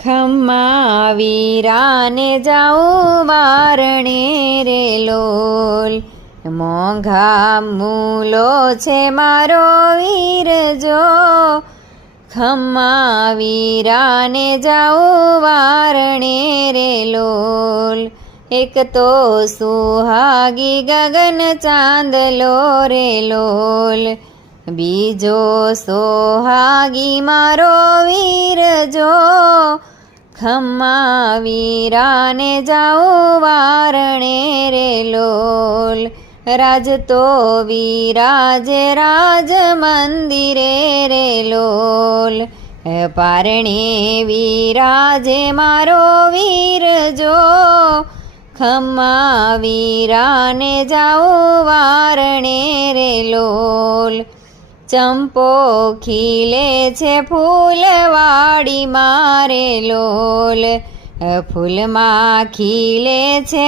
ખમ્મા વીરાને જાઉં બારણે રે લોલ, મોંઘા મૂલો છે મારો વીર જો. ખમ્મા વીરાને જાઉં બારણે રે લોલ, એક તો સુહાગી ગગન ચાંદલો રે લોલ, બીજો સોહાગી મારો વીર જો. ખમ્મા વીરાને જાઉં વારણે રે લોલ, રાજ તો વિરાજે રાજ મંદિરે રે લોલ, પારણે વિરાજે મારો વીર જો. ખમ્મા વીરાને જાઉં વારણે રે લોલ, ચંપો ખીલે છે ફૂલવાડી મારે લોલ, ફૂલમાં ખીલે છે